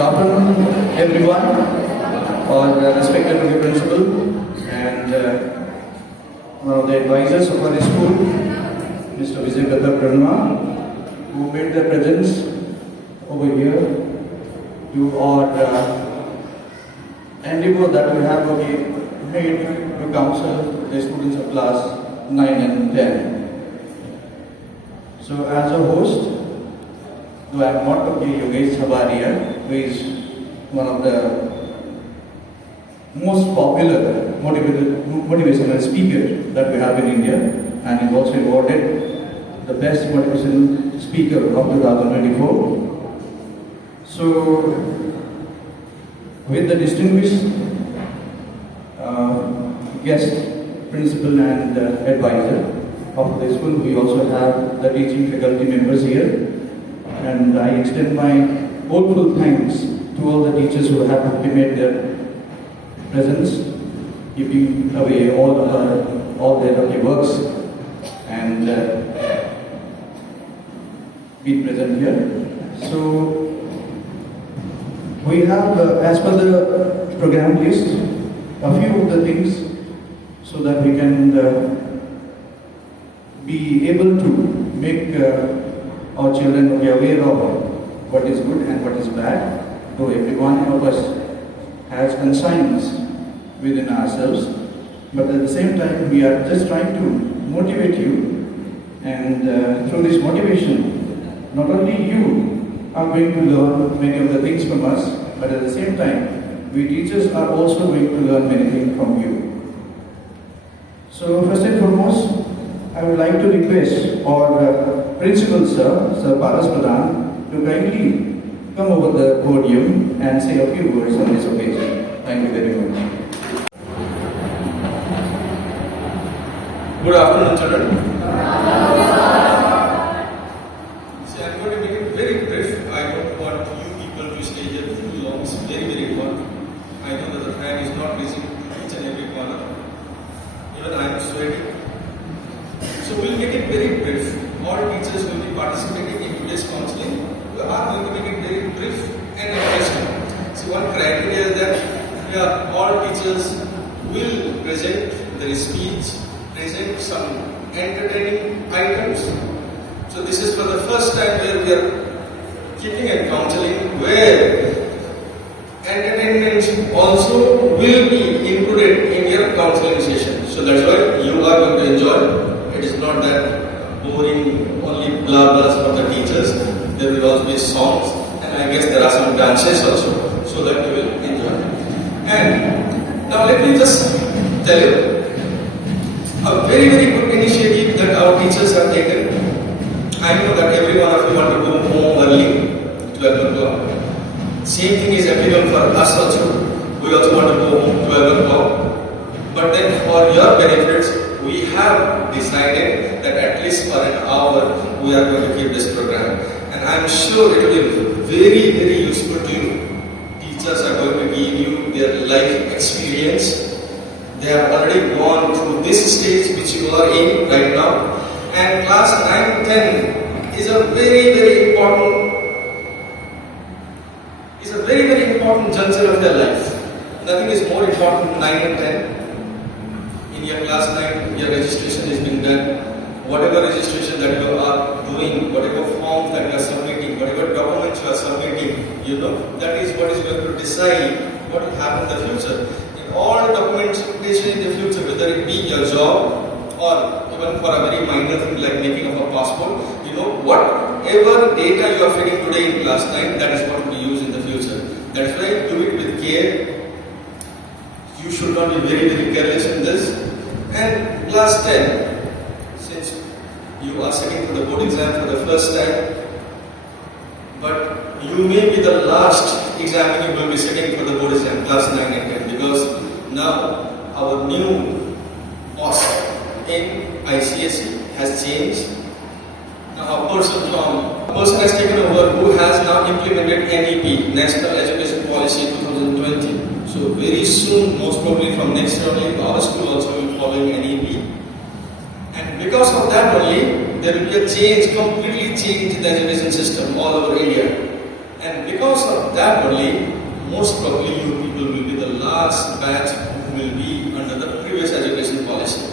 Good afternoon, everyone, or respected to the principal and one of the advisors of our school, Mr. Vijay Pratap Ranma, who made their presence over here to our endeavor that we have made to counsel the students of class 9 and 10. So, as a host, though I am not Yogesh Sabaria, who is one of the most popular motivational speaker that we have in India, and is also awarded the best motivational speaker of 2024. So, with the distinguished guest, principal and advisor of the school, we also have the teaching faculty members here. And I extend my grateful thanks to all the teachers who have made their presence, keeping away all their works and be present here. So we have, as per the program list, a few of the things so that we can be able to make our children be aware of what is good and what is bad, though every one of us has conscience within ourselves, but at the same time we are just trying to motivate you, and through this motivation, not only you are going to learn many of the things from us, but at the same time, we teachers are also going to learn many things from you. So first and foremost, I would like to request our Principal Sir Paras Pradhan, to kindly come over the podium and say a few words on this occasion. Thank you very much. Good afternoon, children. See, I'm going to make it very brief. I don't want you people to stay here too long. It's very, very important. I know that the fan is not reaching each and every corner. Even I am sweating. So we'll make it very brief. All teachers will be participating in today's counseling. We are going to make it very brief and interesting. So one criteria is that all teachers will present their speech, present some entertaining items. So this is for the first time where we are keeping a counseling where entertainment also will be included in your counseling session. So that's why you are going to enjoy. It is not that boring, only blah blahs for the teachers. There will also be songs, and I guess there are some dances also, so that you will enjoy. And now let me just tell you a very, very good initiative that our teachers have taken. I know that every one of you want to go home early, 12 o'clock. Same thing is applicable for us also. We also want to go home 12 o'clock. But then for your benefits, we have decided that at least for an hour we are going to keep this program, and I am sure it will be very, very useful to you. Teachers are going to give you their life experience. They have already gone through this stage which you are in right now, and class 9, 10 is a very, very important juncture of their life. Nothing is more important than 9 and 10. In your class 9, your registration has been done. Whatever registration that you are doing, whatever forms that you are submitting, whatever documents you are submitting, that is what is going to decide what will happen in the future. In all documentation in the future, whether it be your job or even for a very minor thing like making of a passport, whatever data you are feeding today in class 9, that is what will be used in the future. That is why do it with care. You should not be very, very careless in this. And class 10, since you are sitting for the board exam for the first time, but you may be the last exam you will be sitting for the board exam, class 9 and 10, because now our new boss in ICSE has changed. Now a person has taken over who has now implemented NEP, National Education Policy 2020. So very soon, most probably from next year only, our school also will be following NEP. And because of that only, there will be a change, completely change in the education system all over India. And because of that only, most probably you people will be the last batch who will be under the previous education policy.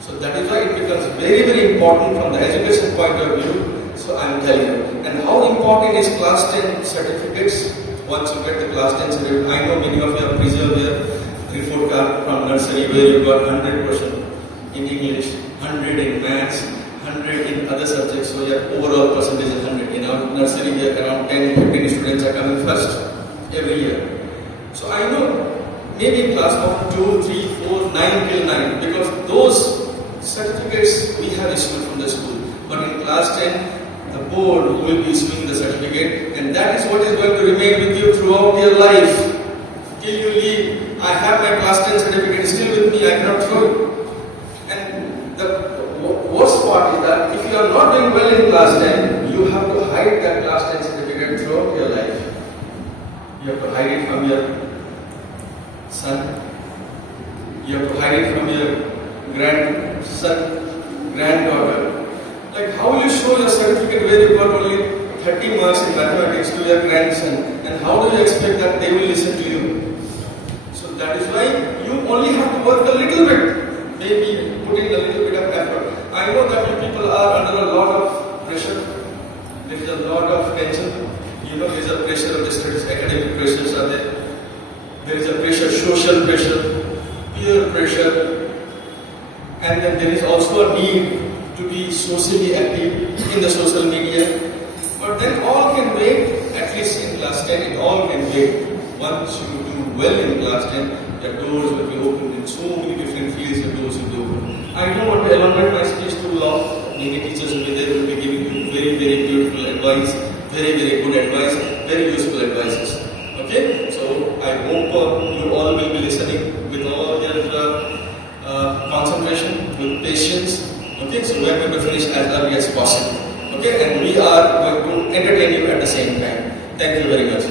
So that is why it becomes very, very important from the education point of view. So I am telling you. And how important is class 10 certificates? Once you get the class 10 certificate, I know many of you have preserved your report card from nursery where you got 100% in English, 100 in maths, 100 in other subjects, so your overall percentage is 100. In our nursery, we are around 10, 15 students are coming first every year. So I know maybe in class of 2, 3, 4, 9 till 9, because those certificates we have issued from the school. But in class 10, the board will be issuing the certificate, and that is what is going to remain with you throughout your life. Till you leave, I have my class 10 certificate still with me, I cannot throw it. And the worst part is that if you are not doing well in class 10, you have to hide that class 10 certificate throughout your life. You have to hide it from your son. You have to hide it from your grandson, granddaughter. Like how will you show your certificate where you got only 30 marks in mathematics to your grandson? And how do you expect that they will listen to you? So that is why you only have to work a little bit. Maybe put in a little bit of effort. I know that you people are under a lot of pressure. There is a lot of tension. You know, there is a pressure of the studies, academic pressures are there. There is a pressure, social pressure, peer pressure. And then there is also a need to be socially active in the social media. But then all can wait, at least in class 10, it all can wait. Once you do well in class 10, the doors will be opened in so many different fields, the doors will be open. I don't want to elongate my speech too long. Many teachers will be there, will be giving you very, very beautiful advice, very, very good advice, very useful advices. Okay? So I hope you all will be listening with all your concentration, with patience. Okay? So we are going to finish as early as possible. Okay? And we are going to entertain you at the same time. Thank you very much.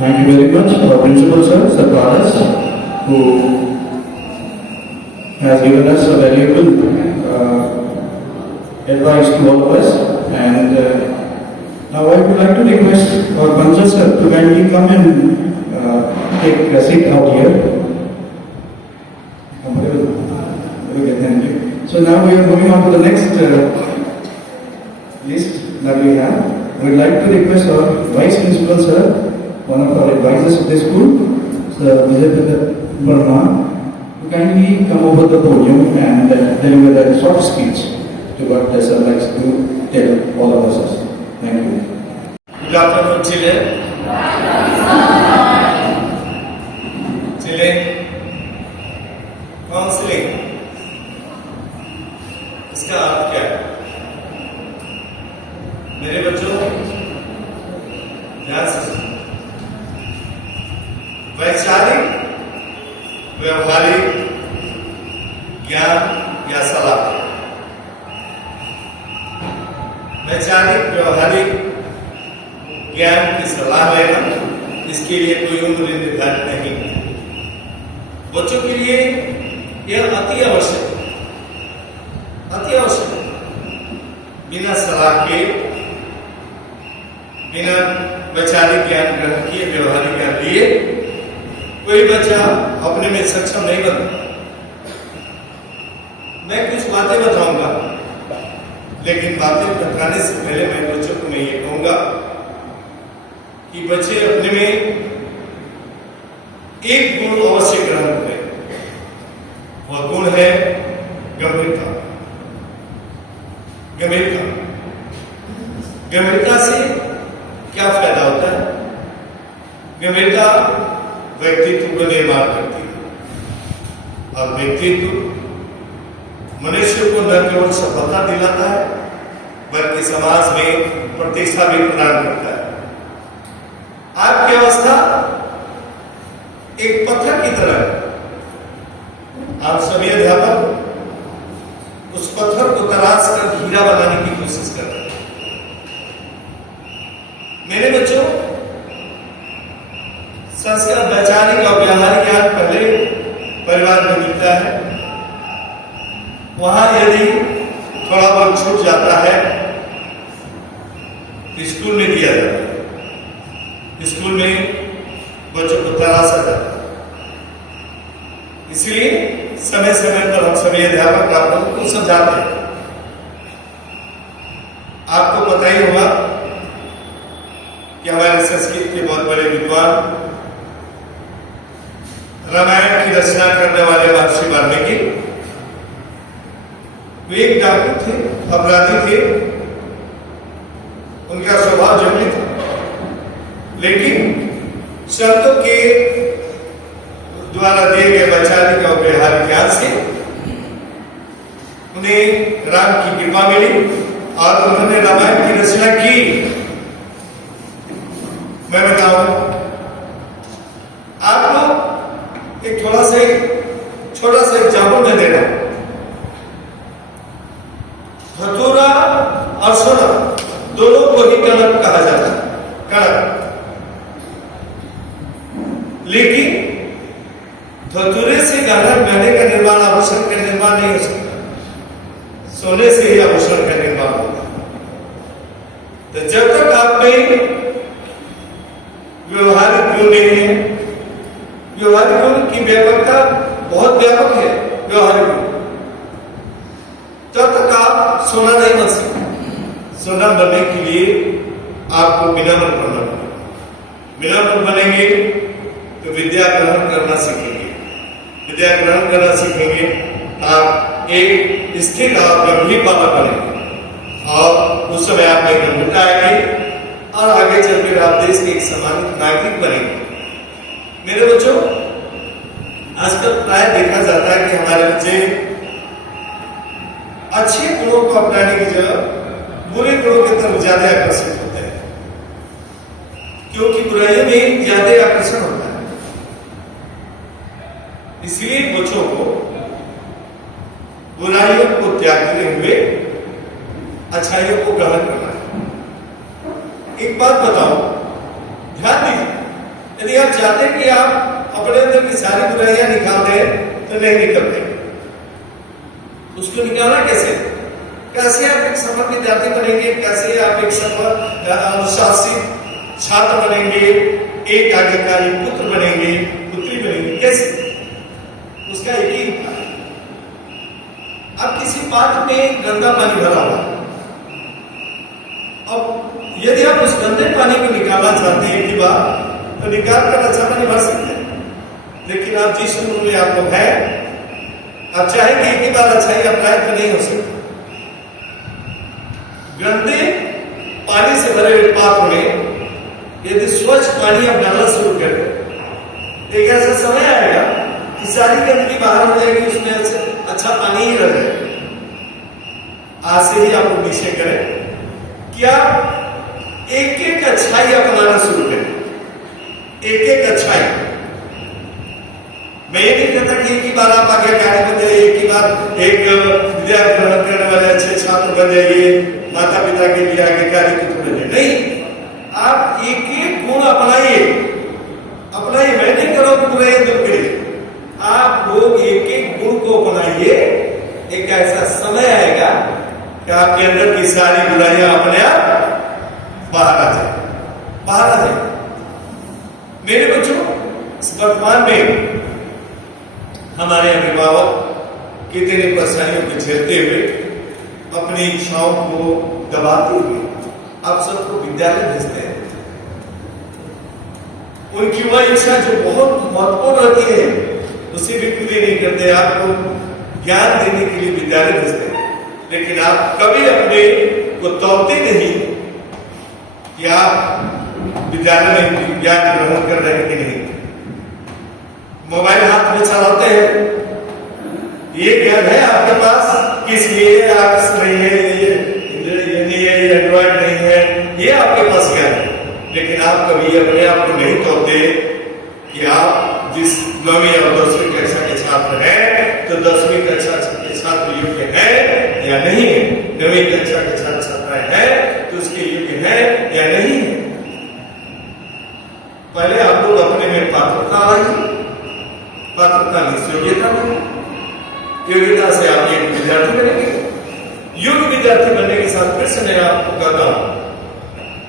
Thank you very much, our principal sir, Sir Paras, who has given us a valuable advice to all of us. And now I would like to request our Pancha sir to kindly come and take a seat out here. Okay, thank you. So now we are moving on to the next list that we have. We would like to request our Vice Principal sir, one of our advisors of the school, Sir Vijay Verma, to kindly come over the podium and deliver a short speech to what the sir likes to tell all of us. Thank you. Good afternoon, children. Children, counseling. इसका अर्थ क्या है? मेरे बच्चों, ध्यान से सुनो। वैचारिक, व्यवहारिक ज्ञान या सलाह। वैचारिक, व्यवहारिक ज्ञान की सलाह लेना, इसके लिए कोई उम्र निर्धारित नहीं। बच्चों के लिए यह अति आवश्यक है। अति आवश्यक है। बिना सलाह के, बिना वैचारिक ज्ञान ग्रहण किए, व्यवहारिक ज्ञान लिए, कोई बच्चा अपने में सक्षम नहीं बनता। मैं कुछ बातें बताऊंगा, लेकिन बातें बताने से पहले मैं बच्चों को मैं ये कहूंगा कि बच्चे अपने में एक गुण अवश्य ग्रहण करें। वह गुण है गंभीरता। गंभीरता, गंभीरता से क्या फायदा होता है? गंभीरता व्यक्तित्व का निर्माण करती है और व्यक्तित्व मनुष्य को न केवल सफलता दिलाता है, बल्कि समाज में प्रतिष्ठा भी प्रदान करता है। आपकी अवस्था एक पत्थर की तरह है। आप सभी अध्यापक उस पत्थर को तराश कर हीरा बनाने की कोशिश कर रहे हैं। मेरे बच्चों, संस्कार, वैचारिक और व्यावहारिक ज्ञान परिवार में मिलता है, वहां यदि थोड़ा बहुत छूट जाता है तो स्कूल में दिया जाता है। स्कूल में बच्चों को तराशा जाता है। इसलिए समय समय पर हम सभी अध्यापक आप लोगों को समझाते हैं। आपको पता ही होगा कि हमारे संस्कृत के बहुत बड़े विद्वान, रामायण की रचना करने वाले महर्षि वाल्मीकि, वे एक डाकू थे, अपराधी थे, उनका स्वभाव जंगली था, लेकिन संतों के द्वारा दिए गए वैचारिक और व्यवहारिक ज्ञान से उन्हें राम की कृपा मिली और उन्होंने रामायण की रचना की। मैं बताऊं, आप लोग एक छोटा सा एग्जाम्पल में दे रहा हूं। धतूरा और सोना दोनों को ही कणक कहा जाता है, कणक। लेकिन धतूरे से गहने का निर्माण, आभूषण का निर्माण नहीं हो सकता, सोने से ही आभूषण का निर्माण होता है। तो जब तक आप में व्यवहारिक गुण नहीं है, व्यवहारिक गुण की व्यापकता बहुत व्यापक है, व्यवहारिक गुण, तब तक आप सोना नहीं बन सकते। सोना बनने के लिए आपको विनम्र बनना पड़ेगा। विनम्र बनेंगे तो विद्या ग्रहण करना सीखेंगे। विद्या ग्रहण करना सीखेंगे, आप एक स्थिर और गंभीर बाबा बनेंगे और उस समय आप में गंभीरता आएगी और आगे चलकर आप देश के एक सम्मानित नागरिक बनेंगे। मेरे बच्चों, आजकल प्राय देखा जाता है कि हमारे बच्चे अच्छे गुणों को अपनाने की जगह बुरे गुणों की तरफ ज्यादा आकर्षित होते हैं, क्योंकि बुराइयों में ज्यादा आकर्षण होता है। इसलिए बच्चों को बुराइयों को त्यागते हुए अच्छाइयों को ग्रहण करना है। एक बात बताओ, ध्यान दीजिए, यदि आप चाहते हैं कि आप अपने अंदर की सारी बुराइयां निकाल दें तो नहीं निकलते। उसको निकालना कैसे? कैसे आप एक सफल विद्यार्थी बनेंगे, कैसे आप एक सफल अनुशासित छात्र बनेंगे, एक आज्ञाकारी पुत्र बनेंगे, पुत्री बनेंगे, कैसे? उसका एक ही उपाय है। अब किसी पात्र में गंदा पानी भरा हुआ, अब यदि आप उस गंदे पानी को निकालना चाहते हैं एक ही बार, तो निकाल कर अच्छा पानी भर सकते हैं। लेकिन आप जिस उम्र में आप लोग हैं, आप चाहेंगे एक ही बार अच्छाई अपनाए तो नहीं हो सकता। गंदे पानी से भरे हुए पात्र में यदि स्वच्छ पानी आप डालना शुरू कर दें, एक ऐसा समय आएगा कि सारी गंदगी बाहर हो जाएगी, उसमें अच्छा पानी ही रह जाएगा। आज से ही आप निश्चय करें कि आप एक एक अच्छाई अपनाना शुरू करें, एक एक अच्छाई। मैं ये नहीं कहता कि एक ही बार आप आज्ञाकारी बन जाइए, एक ही बार एक विद्या ग्रहण करने वाले अच्छे छात्र बन जाइए, माता पिता के लिए आज्ञाकारी पुत्र बन जाइए। नहीं, आप एक एक गुण अपनाइए। मैं नहीं करो कि बुराइयां दूर करिए, आप लोग एक एक गुण को अपनाइए। एक ऐसा समय आएगा कि आपके अंदर की सारी बुराइयां अपने आप बाहर आ जाए। मेरे बच्चों, वर्तमान में हमारे अभिभावक कितनी परेशानियों को झेलते हुए, अपनी इच्छाओं को दबाते हुए आप सबको विद्यालय भेजते हैं। उनकी वह इच्छा जो बहुत महत्वपूर्ण रहती है, उसे भी पूरी नहीं करते। आपको ज्ञान देने के लिए विद्यालय भेजते हैं, लेकिन आप कभी अपने को तोड़ते नहीं कि आप विद्यालय में ज्ञान ग्रहण कर रहे हैं कि नहीं। मोबाइल हाथ में चलाते हैं, ये ज्ञान है आपके पास, किस लिए आप नहीं है, ये नहीं है, ये एंड्रॉइड नहीं है, ये आपके पास ज्ञान है। लेकिन आप कभी अपने आप को नहीं तोड़ते कि आप जिस 9वीं और 10वीं कक्षा के छात्र हैं, तो 10वीं कक्षा के छात्र योग्य है या नहीं है, 9वीं कक्षा के छात्र छात्राएं हैं तो उसके योग्य है या नहीं है। पहले आप लोग अपने में पात्रता लाइए, पात्रता निश्चय योग्यता योग्यता से आप एक विद्यार्थी बनेंगे। योग्य विद्यार्थी बनने के साथ फिर से मैं आपको कहता हूं,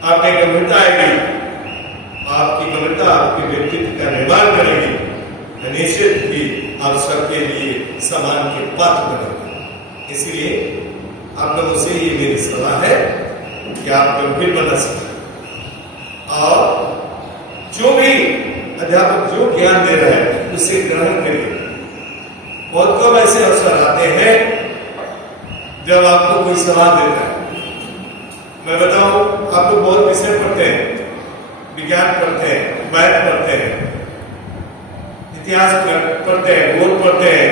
आप में गंभीरता आएगी, आपकी गंभीरता आपके व्यक्तित्व का निर्माण करेगी, निश्चित ही आप सबके लिए सम्मान के पात्र बनेंगे। इसलिए आप लोगों से ये मेरी सलाह है कि आप गंभीर बना सकें और जो भी अध्यापक जो ज्ञान दे रहा है उसे ग्रहण करिए। बहुत कम ऐसे अवसर आते हैं जब आपको कोई सलाह देता है। मैं बताऊं, आप लोग बहुत विषय पढ़ते हैं, विज्ञान पढ़ते हैं, मैथ पढ़ते हैं, इतिहास पढ़ते हैं, भूगोल पढ़ते हैं,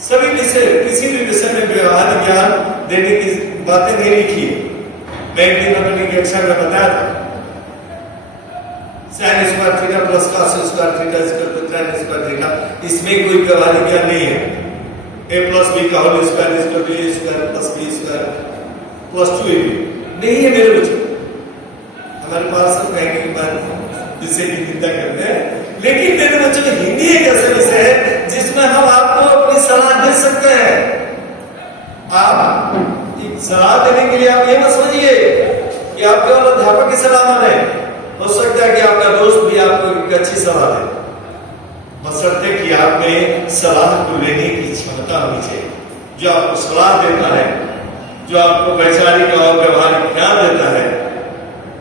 सभी विषय, किसी भी विषय में व्यवहारिक ज्ञान देने की बातें नहीं लिखी। मैं एक दिन अपनी कक्षा में बताया था, sin square theta plus cos square theta equal to tan square theta, इसमें कोई व्यवहारिक ज्ञान नहीं है। a प्लस बी का whole square equal to a square plus b square plus 2ab नहीं है मेरे बच्चों। हमारे पास सब कहेंगे कि बात जिससे की निंदा करते हैं, लेकिन मेरे बच्चों हिंदी एक ऐसा विषय है जिसमें हम आपको अपनी सलाह दे सकते हैं। आप सलाह देने के लिए आप ये मत समझिए कि आप केवल अध्यापक की सलाह माने। हो सकता है कि आपका दोस्त भी आपको एक अच्छी सलाह दे, बशर्ते कि आप में सलाह को लेने की क्षमता होनी चाहिए। जो आपको सलाह देता है, जो आपको वैचारिक और व्यवहारिक ज्ञान देता है,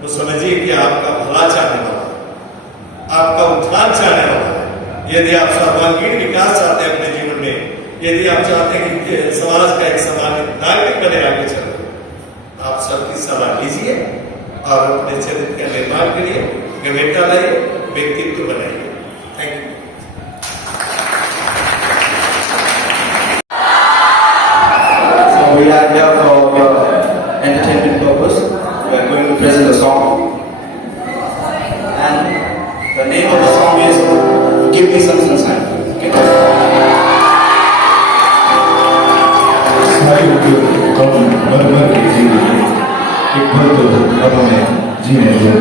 वो समझिए कि आपका भला चाहने वाला, आपका उत्थान चाहने वाला है। यदि आप सर्वांगीण विकास चाहते हैं अपने जीवन में, यदि आप चाहते हैं कि समाज का एक सामान्य नागरिक बने आगे चलकर, आप सबकी सलाह लीजिए और अपने चरित्र का निर्माण करिए, गंभीरता लाइए, व्यक्तित्व बनाइए। Thank you. So we are here for your entertainment purpose. We are going to present a song. And the name of the song is Give Me Some Sunshine. Okay? मरमर के जीवन एक पल तो अब हमें जीने दो।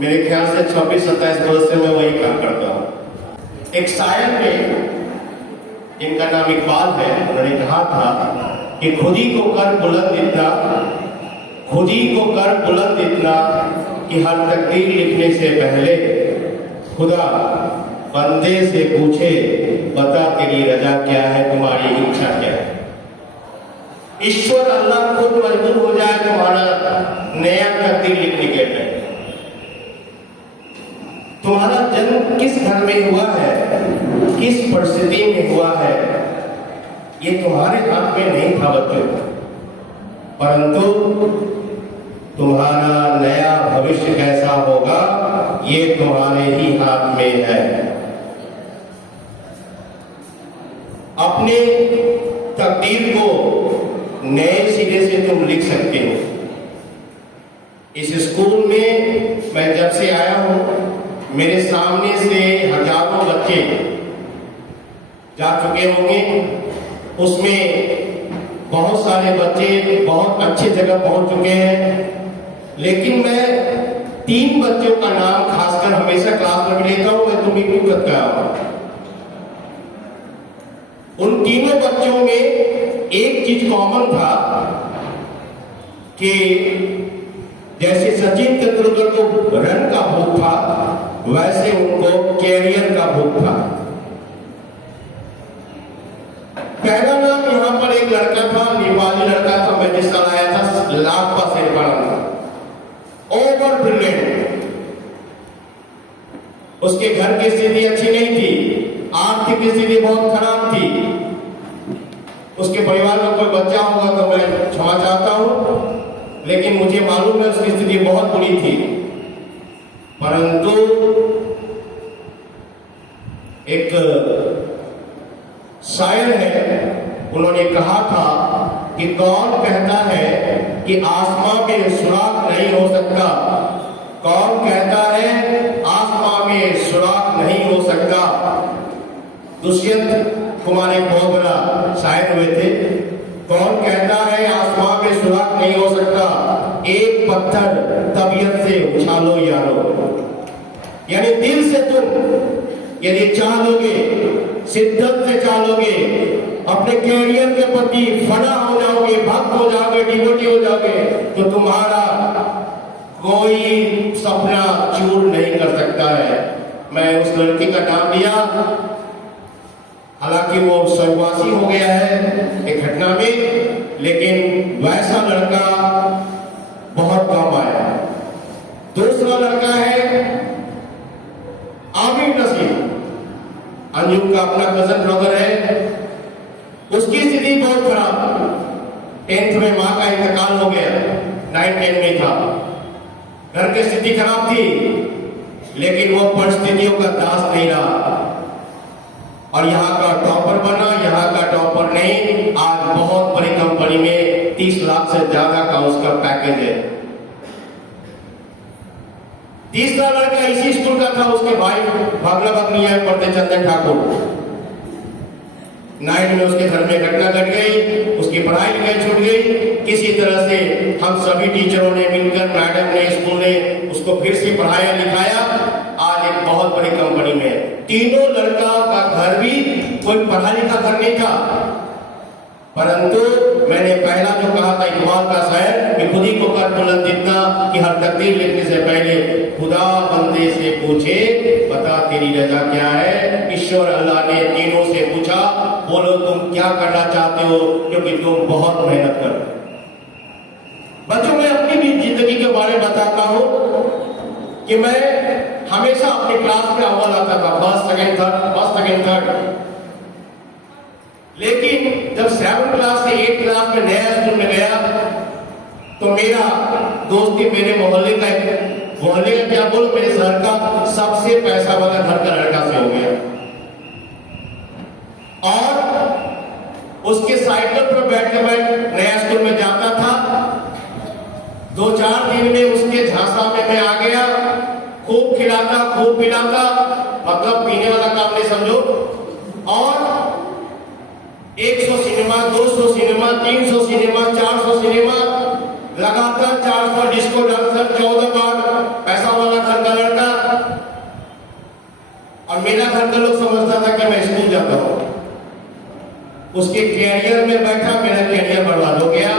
मेरे ख्याल से 26-27 वर्ष से मैं वही काम करता हूँ। एक शायर ने, इनका नाम इकबाल है, उन्होंने कहा था कि खुद ही को कर बुलंद इतना, खुद ही को कर बुलंद इतना कि हर तकदीर लिखने से पहले खुदा बंदे से पूछे बता तेरी रजा क्या है, तुम्हारी इच्छा क्या है। ईश्वर अल्लाह खुद मजबूर हो जाए तुम्हारा नया तकदीर लिखने के पहले। तुम्हारा जन्म किस घर में हुआ है, किस परिस्थिति में हुआ है, ये तुम्हारे हाथ में नहीं था बच्चों, परंतु तुम्हारा नया भविष्य कैसा होगा ये तुम्हारे ही हाथ में है। अपने तकदीर को नए सिरे से तुम लिख सकते हो। इस स्कूल में मैं जब से आया हूं, मेरे सामने से हजारों बच्चे जा चुके होंगे। उसमें बहुत सारे बच्चे बहुत अच्छे जगह पहुंच चुके हैं, लेकिन मैं 3 बच्चों का नाम खासकर हमेशा क्लास में लेता हूं। मैं तुम्हें क्यों करता हूं? उन तीनों बच्चों में एक चीज कॉमन था कि जैसे सचिन तेंदुलकर को रन का भूख था, वैसे उनको कैरियर का भूख था। पहला नाम यहां पर एक लड़का था, नेपाली लड़का था, मैं जिस साल आया था, लाखपा शेरपा नाम था, ओवर ब्रिलियंट। उसके घर की स्थिति अच्छी नहीं थी, आर्थिक स्थिति बहुत खराब थी। उसके परिवार में कोई बच्चा होगा तो मैं क्षमा चाहता हूं, लेकिन मुझे मालूम है उसकी स्थिति बहुत बुरी थी। परंतु एक शायर है, उन्होंने कहा था कि कौन कहता है कि आसमां में सुराख नहीं हो सकता, कौन कहता है आसमां में सुराख नहीं हो सकता। दुष्यंत कुमार एक बहुत बड़ा शायर हुए थे। कौन कहता है आसमां में सुराख नहीं हो सकता, एक पत्थर तबीयत से उछालो यारो। यानी दिल से तुम यदि चाहोगे, शिद्दत से चाहोगे, अपने कैरियर के प्रति फना हो जाओगे, भक्त हो जाओगे, डिवोटी हो जाओगे, तो तुम्हारा कोई सपना चूर नहीं कर सकता है। मैं उस लड़की का नाम लिया, हालांकि वो स्वर्गवासी हो गया है एक घटना में, लेकिन वैसा लड़का बहुत कम आया। दूसरा लड़का है आमिर नसीम, अंजुम का अपना कजन ब्रदर है। उसकी स्थिति बहुत खराब, 10th में मां का इंतकाल हो गया, 9-10 में था। घर की स्थिति खराब थी, लेकिन वो परिस्थितियों का दास नहीं रहा और यहाँ का टॉपर बना। यहाँ का टॉपर नहीं, आज बहुत बड़ी कंपनी में 30 लाख से ज्यादा का उसका पैकेज है। तीसरा लड़का इसी स्कूल का था, उसके भाई भागला बगनिया में पढ़ते चंदन ठाकुर। 9 में उसके घर में घटना घट गई, उसकी पढ़ाई लिखाई छूट गई। किसी तरह से हम सभी टीचरों ने मिलकर, मैडम ने, स्कूल ने उसको फिर से पढ़ाया लिखाया। आज एक बहुत बड़ी कंपनी में। तीनों लड़का का घर भी कोई पढ़ा लिखा घर नहीं था, परंतु मैंने पहला जो कहा था इकबाल का शायर कि खुद ही को कर बुलंद इतना कि हर तकदीर लिखने से पहले खुदा बंदे से पूछे बता तेरी रजा क्या है। ईश्वर अल्लाह ने तीनों से पूछा, बोलो तुम क्या करना चाहते हो, क्योंकि तुम बहुत मेहनत करो। बच्चों, मैं अपनी भी जिंदगी के बारे में बताता हूं कि मैं हमेशा अपनी क्लास में अव्वल आता था, फर्स्ट सेकंड थर्ड। लेकिन जब 7th क्लास से 8th क्लास में नया स्कूल में गया तो मेरा दोस्ती मेरे मोहल्ले का क्या बोलो, मेरे शहर का सबसे पैसा वाला घर का लड़का से हो गया। और उसके साइकिल पर बैठ के मैं नया स्कूल में जाता था। 2-4 दिन में उसके झांसा में मैं आ गया। खूब खिलाता, खूब पिलाता, मतलब पीने वाला काम नहीं समझो। और 100 सिनेमा, 200 सिनेमा, 300 सिनेमा, 400 सिनेमा, लगातार 400 डिस्को डांसर, 14 बार पैसा वाला घर का मेरा घर का लोग समझता था कि मैं स्कूल जाता हूँ। उसके कैरियर में बैठा, मेरा कैरियर बर्बाद हो गया।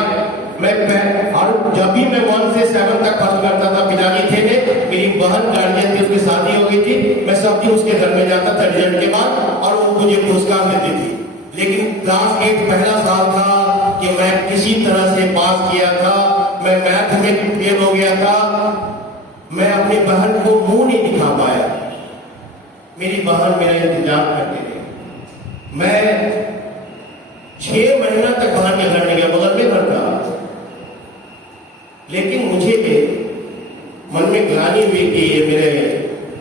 और जब भी मैं 1 से 7 तक फर्स्ट करता था, पिताजी थे, मेरी बहन गार्जियन थी, उसकी शादी हो गई थी, मैं सब दिन उसके घर में जाता था रिजल्ट के बाद और वो मुझे पुरस्कार देती थी। लेकिन क्लास 8 पहला साल था कि मैं किसी तरह से पास किया था, मैं मैथ में फेल हो गया था। मैं अपनी बहन को मुंह नहीं दिखा पाया। मेरी बहन मेरा इंतजार करती रही। मैं 6 महीना तक बहन के घर नहीं गया, बगल में घर था। लेकिन मुझे भी मन में ग्लानि हुई कि ये मेरे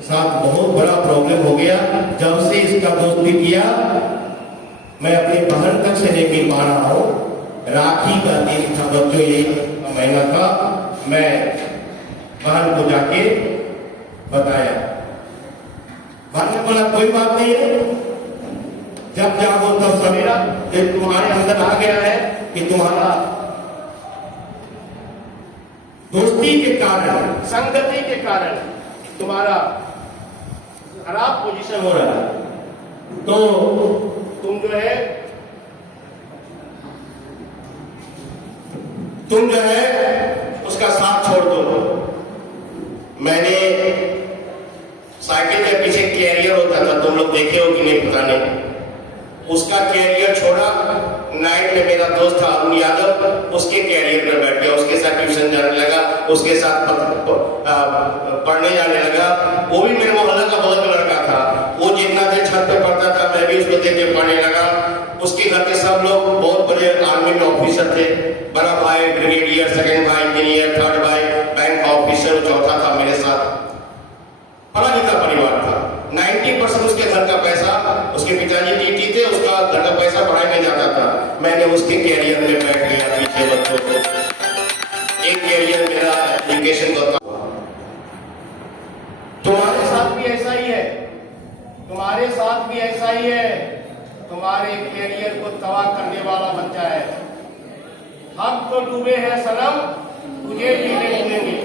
साथ बहुत बड़ा प्रॉब्लम हो गया। जब से इसका दोस्ती किया, मैं अपनी बहन तक से नहीं मिल पा रहा हूँ। राखी का दिन था बच्चों, ये महीना था। मैं बहन को जाके बताया, बहन ने बोला कोई बात नहीं है, जब जागो तब सवेरा। जब तुम्हारे अंदर आ गया है कि तुम्हारा दोस्ती के कारण, संगति के कारण तुम्हारा खराब पोजीशन हो रहा है, तो तुम जो है उसका साथ छोड़ दो। मैंने साइकिल के पीछे कैरियर होता था, तुम लोग देखे हो कि नहीं पता नहीं, उसका कैरियर छोड़ा। 9 में मेरा दोस्त था अरुण यादव, उसके कैरियर पर बैठ गया, उसके साथ ट्यूशन जाने लगा, उसके साथ पढ़ने जाने लगा। वो भी मेरे मोहल्ला का बहुत लड़का था। वो जितना देर छत पे पढ़ता था, मैं भी उसको देख के पढ़ने लगा। उसके घर के सब लोग बहुत बड़े आर्मी में ऑफिसर थे। बड़ा भाई ब्रिगेडियर, सेकंड भाई इंजीनियर, थर्ड भाई बैंक ऑफिसर, चौथा था मेरे साथ। पढ़ा लिखा परिवार था। 90% उसके घर का पैसा, उसके पिताजी टीटी थे, उसका घर का पैसा पढ़ाई में जाता था। मैंने उसके कैरियर में बैठ गया पीछे बच्चों को। एक कैरियर मेरा एजुकेशन का था। तुम्हारे साथ भी ऐसा ही है, तुम्हारे साथ भी ऐसा ही है। तुम्हारे कैरियर को तबाह करने वाला बच्चा है। हम तो डूबे हैं सनम, तुझे जीने मिलेंगे।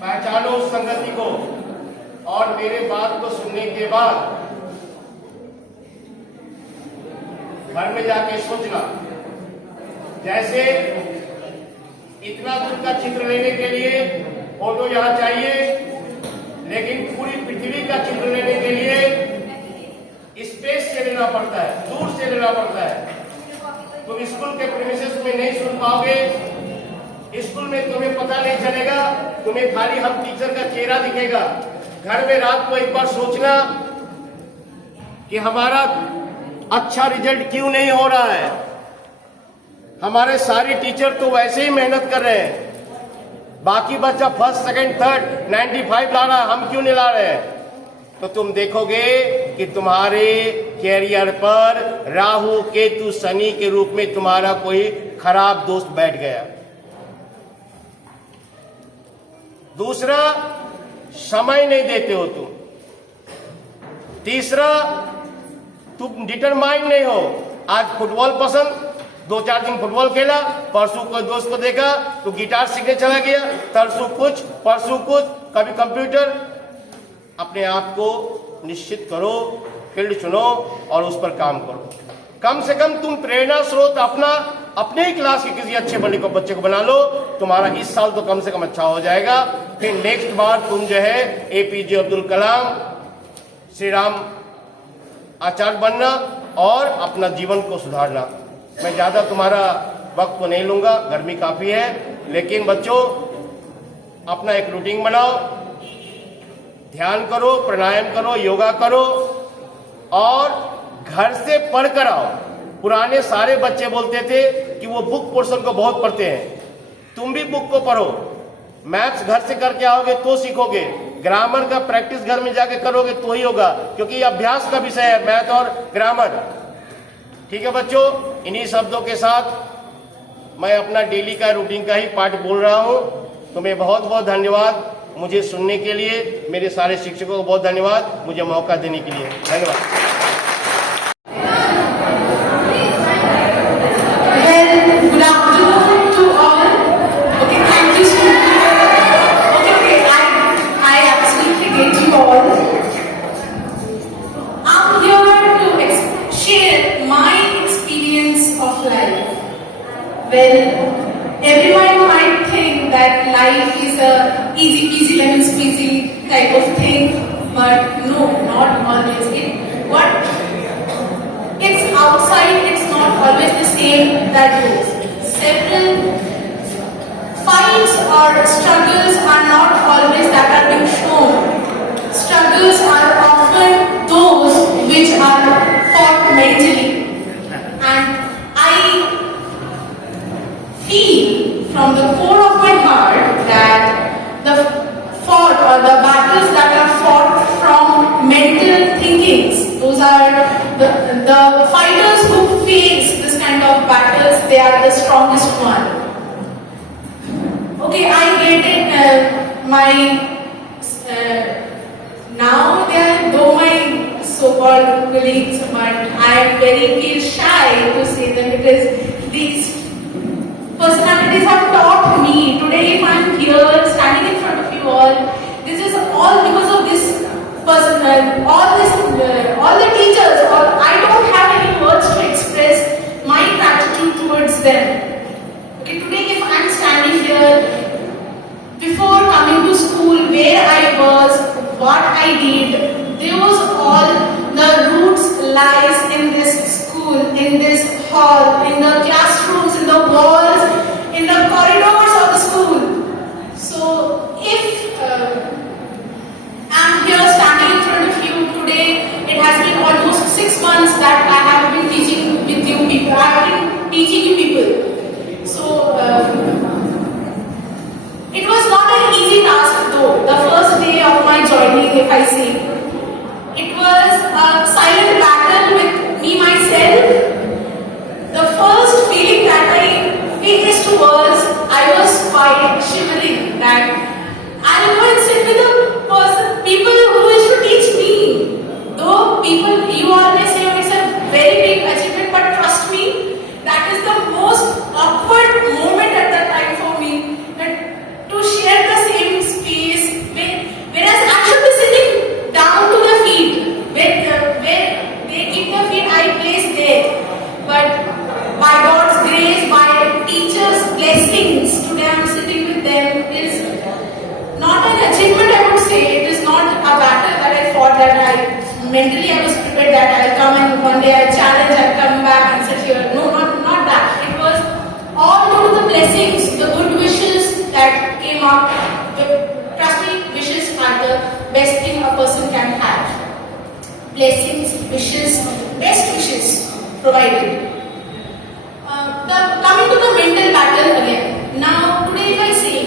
पहचानो उस संगति को और मेरे बात को सुनने के बाद घर में जाके सोचना। जैसे इतना दूर का चित्र लेने के लिए फोटो यहाँ चाहिए, लेकिन पूरी पृथ्वी का चित्र लेने के लिए स्पेस से लेना पड़ता है, दूर से लेना पड़ता है। तुम स्कूल के प्रीमिसेस में नहीं सुन पाओगे, स्कूल में तुम्हें पता नहीं चलेगा, तुम्हें खाली हम टीचर का चेहरा दिखेगा। घर में रात को एक बार सोचना कि हमारा अच्छा रिजल्ट क्यों नहीं हो रहा है। हमारे सारे टीचर तो वैसे ही मेहनत कर रहे हैं, बाकी बच्चा फर्स्ट सेकंड थर्ड 95 ला रहा है, हम क्यों नहीं ला रहे हैं। तो तुम देखोगे कि तुम्हारे कैरियर पर राहु केतु शनि के रूप में तुम्हारा कोई खराब दोस्त बैठ गया। दूसरा, समय नहीं देते हो तुम। तीसरा, तुम डिटरमाइंड नहीं हो। आज फुटबॉल पसंद, 2-4 दिन फुटबॉल खेला, परसों कोई दोस्त को देखा तो गिटार सीखने चला गया, तरसों कुछ, परसों कुछ, कभी कंप्यूटर। अपने आप को निश्चित करो, फील्ड चुनो और उस पर काम करो। कम से कम तुम प्रेरणा स्रोत अपने ही क्लास के किसी अच्छे बच्चे को बना लो। तुम्हारा इस साल तो कम से कम अच्छा हो जाएगा। फिर नेक्स्ट बार तुम जो है APJ अब्दुल कलाम, श्री राम आचार्य बनना और अपना जीवन को सुधारना। मैं ज्यादा तुम्हारा वक्त तो नहीं लूंगा, गर्मी काफी है, लेकिन बच्चों अपना एक रूटीन बनाओ, ध्यान करो, प्राणायाम करो, योगा करो और घर से पढ़ कर आओ। पुराने सारे बच्चे बोलते थे कि वो बुक पोर्शन को बहुत पढ़ते हैं, तुम भी बुक को पढ़ो। मैथ्स घर से करके आओगे तो सीखोगे, ग्रामर का प्रैक्टिस घर में जाके करोगे तो ही होगा, क्योंकि ये अभ्यास का विषय है, मैथ और ग्रामर। ठीक है बच्चों, इन्हीं शब्दों के साथ मैं अपना डेली का रूटीन का ही पार्ट बोल रहा हूँ। तुम्हें बहुत बहुत धन्यवाद मुझे सुनने के लिए। मेरे सारे शिक्षकों को बहुत धन्यवाद मुझे मौका देने के लिए। धन्यवाद। Good afternoon to all. Okay, thank you so much. Okay, I absolutely get you all. that goes. Several fights or struggles are not always that are being shown. Struggles are often those which are fought mentally. And I feel from the core of my heart that the fought or the battles that are fought from mental thinkings, those are the fighters who face this kind of battles, they are the strongest one. Okay, I get it. Now they are though my so-called colleagues, but I feel shy to say them because these personalities have taught me. Today, if I'm here standing in front of you all, this is all because of this person, all the teachers. I don't have any words to express my gratitude towards them. Okay, today, if I'm standing here, before coming to school, where I was, what I did, those all the roots lies in this school, in this hall, in the classrooms, in the walls, in the corridors of the school. So if I'm here standing in front of you today, it has been almost 6 months that I have been teaching with you people. I have been teaching you people. So it was not an easy task though. The first day of my joining, if I say, it was a silent battle with me myself. The first feeling that I faced was I was quite shivering that I'll go and sit with people who is to teach me. Though people, you always say it's a very big achievement, but trust me, that is the most awkward moment at that time for me. That to share the same space, whereas I should be sitting down to their feet, where they keep their feet, I place there. But by God's grace, by teachers' blessings, today I'm sitting with them is not an achievement, I would say. It is not a battle that I fought, that mentally I was prepared that I'll come and one day I'll challenge, I'll come back and sit here. No, not that. It was all due to the blessings, the good wishes that came up. Trust me, wishes are the best thing a person can have. Blessings, wishes, best wishes provided. Coming to the mental battle again. Now, today if I say,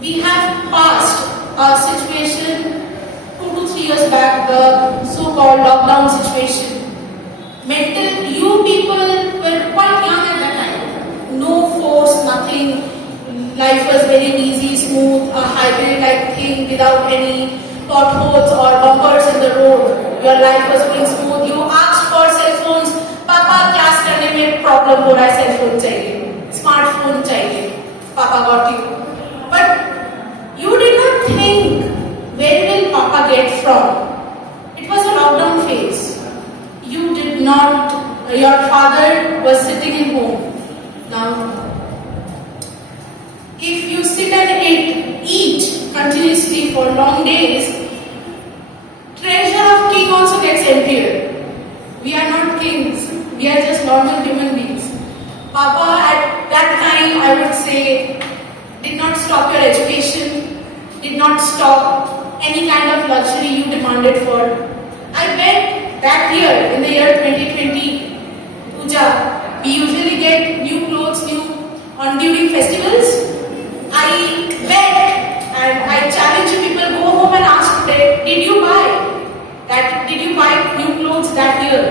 we have passed a situation 2 to 3 years back, the so-called lockdown situation. You people were quite young at that time. No force, nothing. Life was very easy, smooth, a highway-like thing without any potholes or bumpers in the road. Your life was going smooth. You asked for cell phones. पापा class करने में problem हो रहा है, cell phone चाहिए, smartphone चाहिए, पापा got you. But you did not think where will papa get from. It was a lockdown phase. You did not. Your father was sitting in home. Now, if you sit and eat continuously for long days, treasure of king also gets emptier. We are not kings. We are just normal human beings. Papa at that time, I would say, did not stop your education, did not stop any kind of luxury you demanded for. I bet that year, in the year 2020, Puja, we usually get new clothes during festivals. I bet and I challenge you people, go home and ask today, did you buy new clothes that year?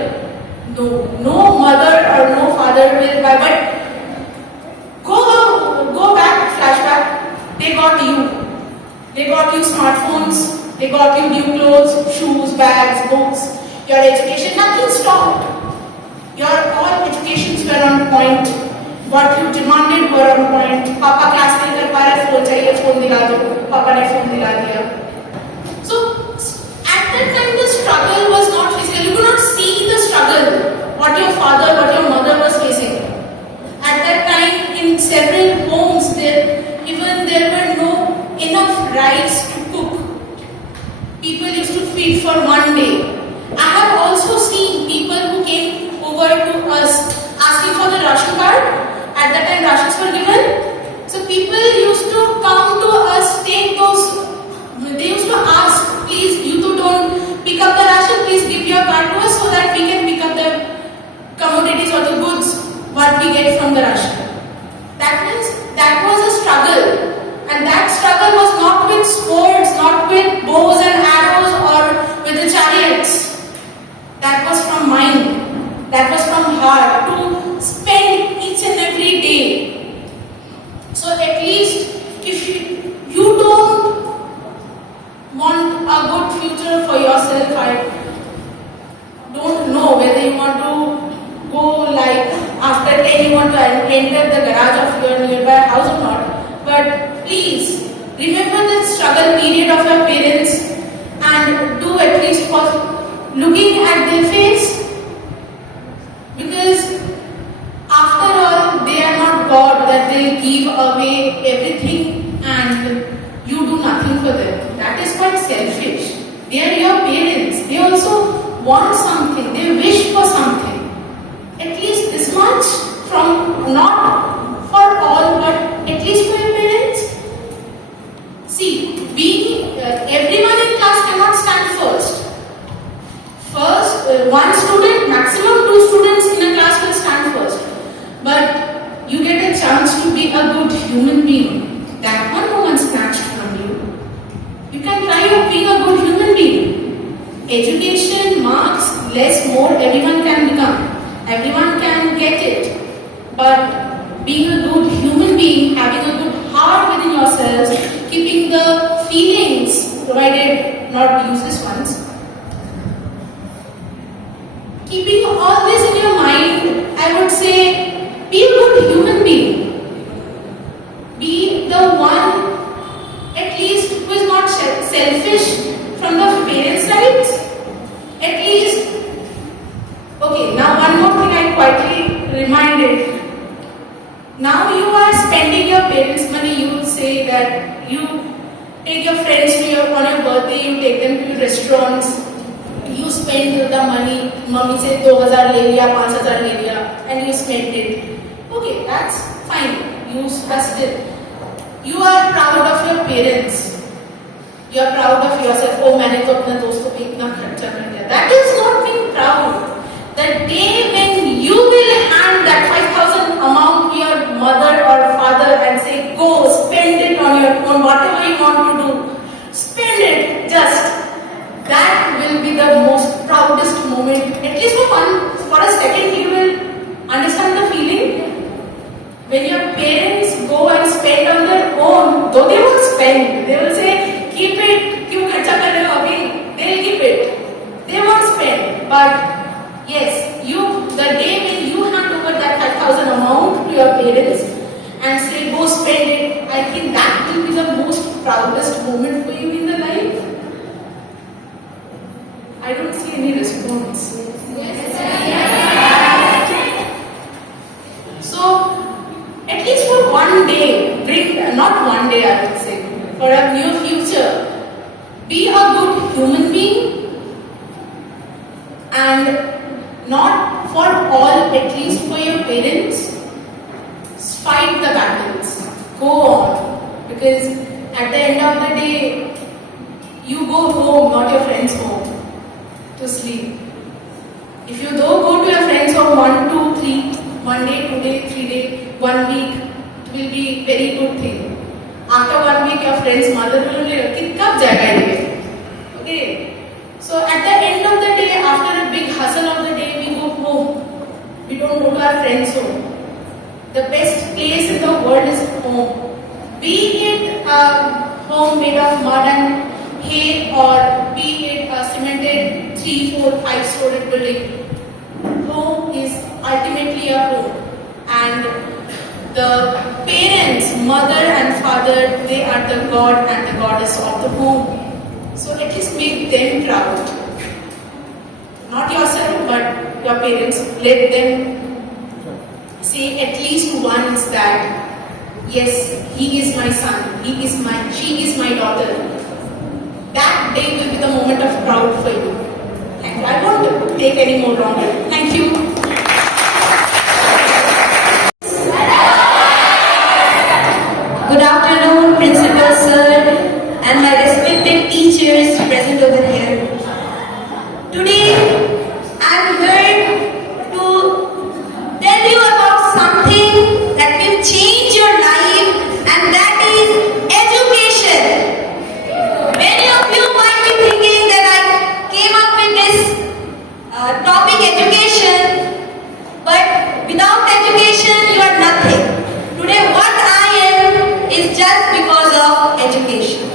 No mother or no father will buy, but go back, flashback, they got you. They got you smartphones, they got you new clothes, shoes, bags, books, your education, nothing stopped. Your all educations were on point. What you demanded were on point. Papa class नहीं कर पा रहे, phone चाहिए, phone दिला दो. Papa ने phone दिला दिया. So at that time the struggle was not physical. You could not see the struggle. What your father, what your mother was facing. At that time, in several homes, there were no enough rice to cook. People used to feed for one day. I have also seen people who came over to us asking asking for the ration card. At that time, rations were given. So people used to come to us, take those. They used to ask, please, you two don't pick up the ration. Please give your card to us so that we can pick up the commodities or the goods what we get from the ration. That means that was a struggle. And that struggle was not with swords, not with bows and arrows or with the chariots. That was from mind. That was from heart to spend each and every day. So at least if you don't want a good future for yourself, I don't know whether you want to go like after 10 you want to enter the garage of your nearby house or not. But please remember the struggle period of your parents and do at least for looking at their face, because after all they are not God that they give away everything and you do nothing for them. That is quite selfish. They are your parents. They also want something. They wish for something. At least this much from, not for all, but at least for your parents. See, everyone in class cannot stand first. One student, maximum 2 students in a class will stand first. But you get a chance to be a good human being. That one no one snatched from you. You can try of being a good human being. Education, marks, less, more, everyone can become. Everyone can get it. But being a good human being, having a good heart within yourselves, keeping the feelings, provided not useless ones, keeping all this in your mind, I would say, be a good human being. Be the one, at least, who is not selfish from the parents' side. At least, okay, now one more thing I quietly reminded. Now you are spending your parents' money, you would say that you take your friends on your birthday, you take them to restaurants, you spend the money, mommy says 2000 le liya, 5000 le liya, and you spend it. Okay, that's fine. You are still, you are proud of your parents. You are proud of yourself. Oh, मैंने तो अपने दोस्तों पे इतना खर्चा कर दिया. That is not being proud. The day when you will hand that 5,000 amount to your mother or father and say, go spend it on your own, whatever you want to do, spend it. Just that will be the most proudest moment. At least for a second, you will understand the feeling. When your parents go and spend on their own, though they won't spend, they will say, keep it, kyun kharcha kar rahe ho abhi? They'll keep it. They won't spend. But yes, the day when you hand over that 5,000 amount to your parents and say, go spend it, I think that will be the most proudest moment for you in the life. I don't see any response. So, at least for one day, not one day I would say, for a near future, be a good human being and not for all, at least for your parents, fight the battles, go on, because at the end of the day, you go home, not your friend's home, to sleep. If you don't go to your friend's home 1, 2, 3, 1 day, 2 day, 3 day, 1 week, it will be very good thing. After 1 week, your friend's mother will say, "Kab jayega ye?" Okay. So at the end of the day, after a big hustle of the day, we go home. We don't go to our friend's home. The best place in the world is home. Be it a home made of mud and hay, or be it a cemented 3, 4, 5-story building. Home is ultimately a home. And the parents, mother and father, they are the god and the goddess of the home. So at least make them proud. Not yourself, but your parents. Let them say at least once that, yes, he is my son, she is my daughter. That day will be the moment of proud for you. Thank you. I won't take any more longer. Thank you. respected teachers present over here. Today, I'm here to tell you about something that will change your life, and that is education. Many of you might be thinking that I came up with this topic education, but without education you are nothing. Today what I am is just because of education.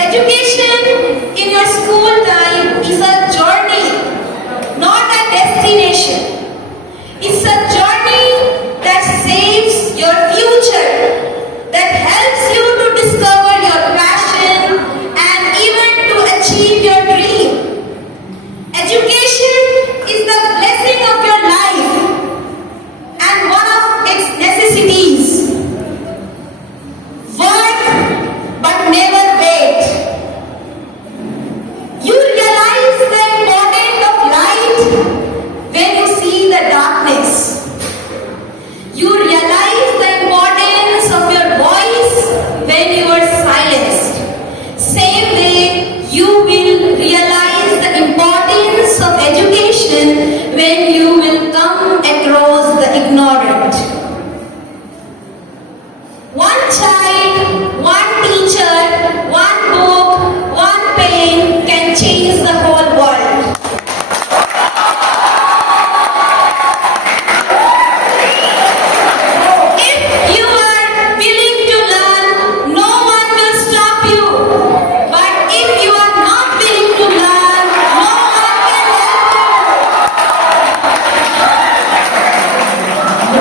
Education in your school time is a journey, not a destination. It's a journey that saves your future, that helps you to discover your passion and even to achieve your dream. Education is the blessing of your life and one of its necessities. Work but never wait. You realize the importance of light when you see the darkness. You realize the importance of your voice when you are silenced. Same way, you will realize the importance of education when you will come across the ignorant. One child, one teacher, one book, one pen can change the whole world. If you are willing to learn, no one will stop you. But if you are not willing to learn, no one can help you.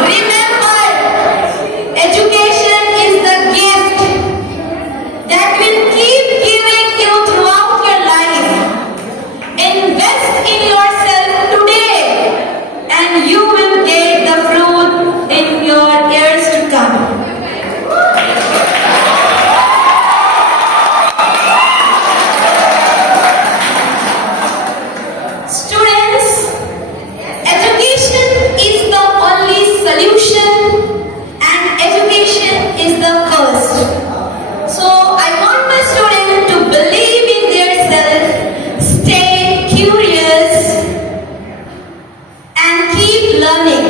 Remember, education is the gift that will keep giving you throughout your life. Invest in yourself today, and you will get the fruit in your years to come. Students, education is the only solution and education is the first. So I want my students to believe in themselves, stay curious and keep learning.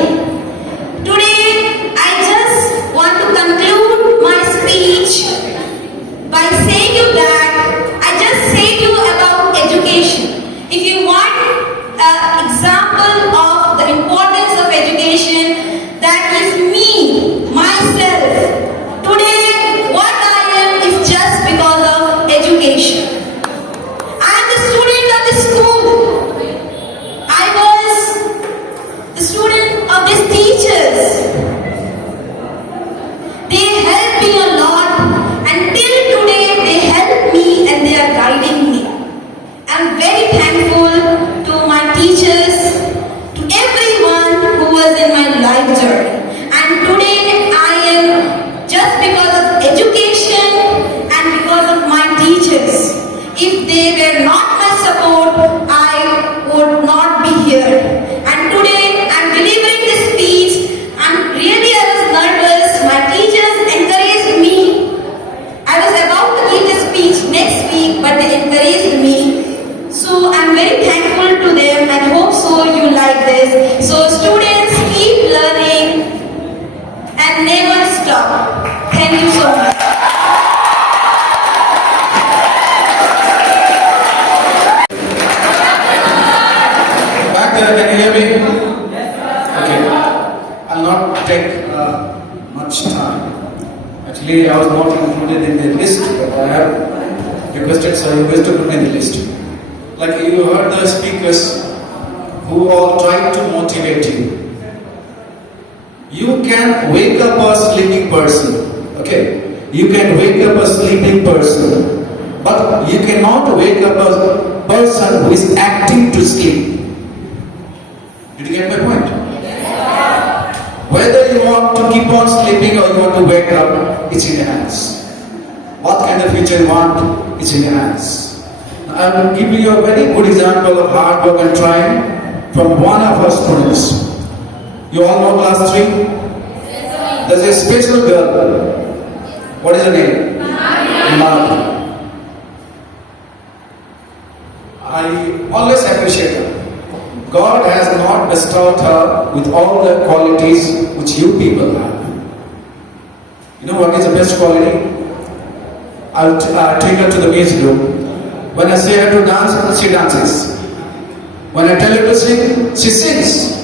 Today I just want to conclude my speech by saying you that I just said you about education. If you want an example of the importance of education, that is me, myself. Today, what I am is just because of education. I am the student of the school. I was the student of these teachers. They helped me a lot, and till today they help me and they are guiding me. I'm very thankful to my teachers, to everyone who was in my life journey. And today I am just because of education and because of my teachers. If they were not my support, I would not be here. And today I'm delivering this speech. I was nervous. My teachers encouraged me. I was about to give the speech next week, but they encouraged me. So I'm very thankful to them and hope so you like this. So students, keep learning and never stop. Thank you so much. Back there, can you hear me? Okay. I'll not take much time. Actually, I was not included in the list, but I have requested, so I requested to put in the list. Like you heard the speakers who all tried to motivate you. You can wake up a sleeping person, okay? You can wake up a sleeping person, but you cannot wake up a person who is acting to sleep. Did you get my point? Whether you want to keep on sleeping or you want to wake up, it's in your hands. What kind of future you want, it's in your hands. I will give you a very good example of hard work and trying from one of our students. You all know class 3? There's a special girl. What is her name? Imad. appreciate her. God has not bestowed her with all the qualities which you people have. You know what is the best quality? I'll take her to the music room. When I say her to dance, she dances. When I tell her to sing, she sings.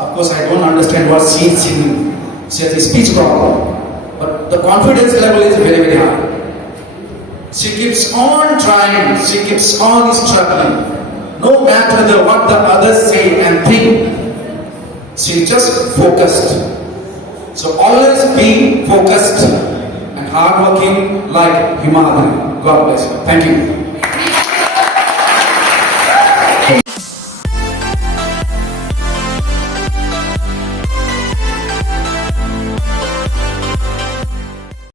Of course, I don't understand what she is singing. She has a speech problem. But the confidence level is very, very high. She keeps on trying. She keeps on struggling. No matter what the others say and think, she just focused. So always be focused and hardworking like Himadri. God bless you. Thank you.